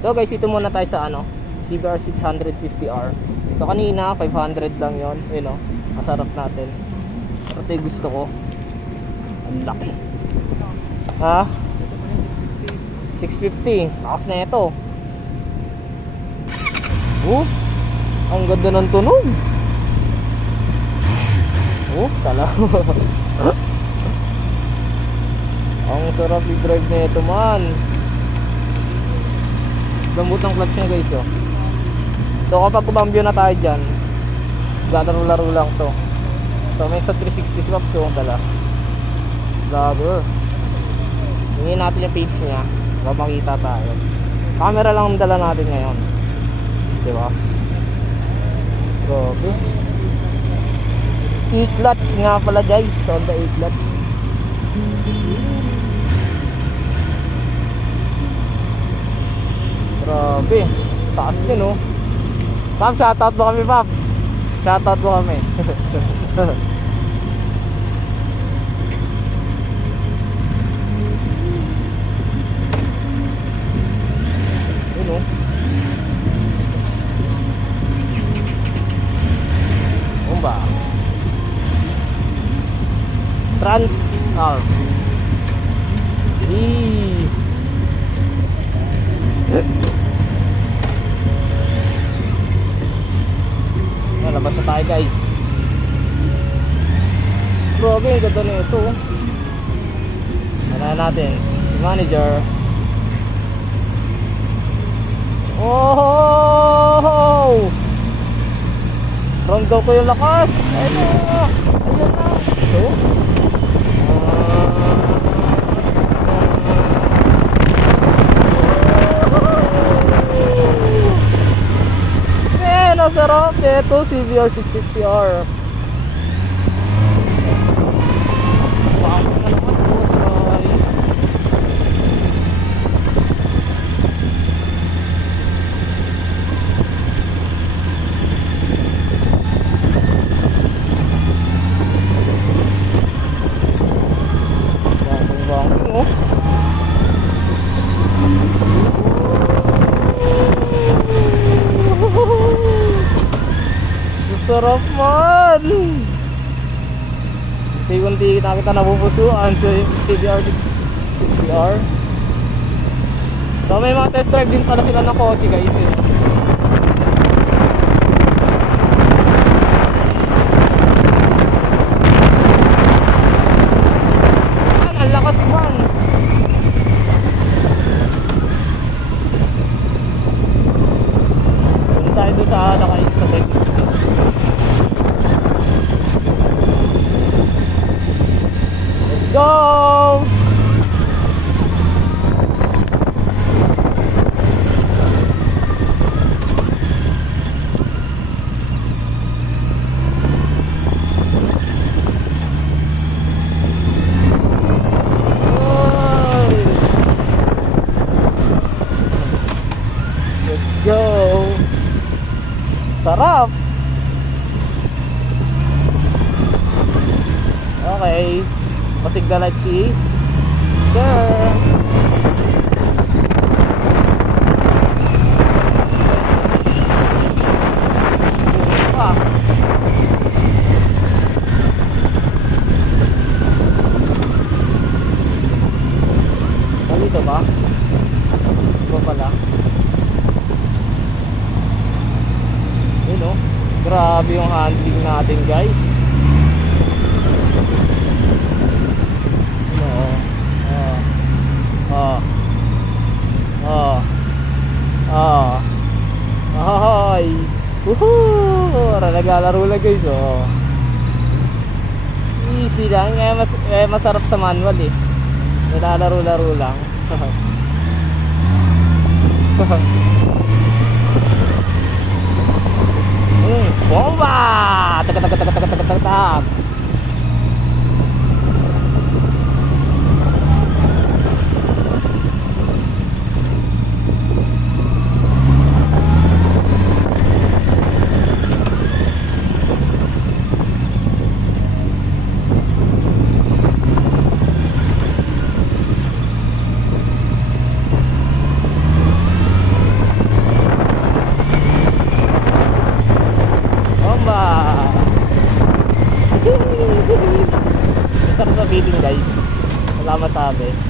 So guys, ito muna tayo sa ano, CBR 650R. So kanina 500 lang yon, you know, masarap natin. Pero ito yung gusto ko, ang laki. Ha? 650, lakas na ito. Ang ganda ng tunog. Talaga. Ang sarap i-drive na ito, man. Lambot ng clutch niya, guys, oh. So kapag kumambyo na tayo dyan, laro-laro lang to. So may sa 360 swap, so dala. Vlogger. Hingin natin yung page niya para makita tayo. Camera lang ang dala natin ngayon, diba? Grabe. E-clutch nga pala, guys. Honda E-clutch. Grabe. Taas din, oh. Paps, shoutout mo kami, Paps. Shoutout mo kami. Yun, oh. Bomba. Trans-Alp. Labas na tayo, guys. Grabe, ang ganda na ito. Ano natin? Manager. Oh! Ramdam ko yung lakas. Ayun na. Ayun na. Ito. Sarap ito, CBR 650R. Wow, malakas po, sorry. Banging-banging, oh. Sarap, man. Unti-unti kita napupusuan sa CBR 650R. So may mga test drive din pala sila ng kotse, guys, eh. Ang lakas, man. Doon tayo doon sa nakais sa bike. Go! Let's go! Sarap! Okay. Pasignalan si Sir. Dito ba? Ito pala. Yun, oh. Grabe yung handling natin, guys. Ay. Woohoo! Naglalaro lang, guys, oh. Easy lang, masarap sa manual, eh. Naglalaro-laro lang. Bomba! Tak. masarap sa feeling guys. Wala masabi.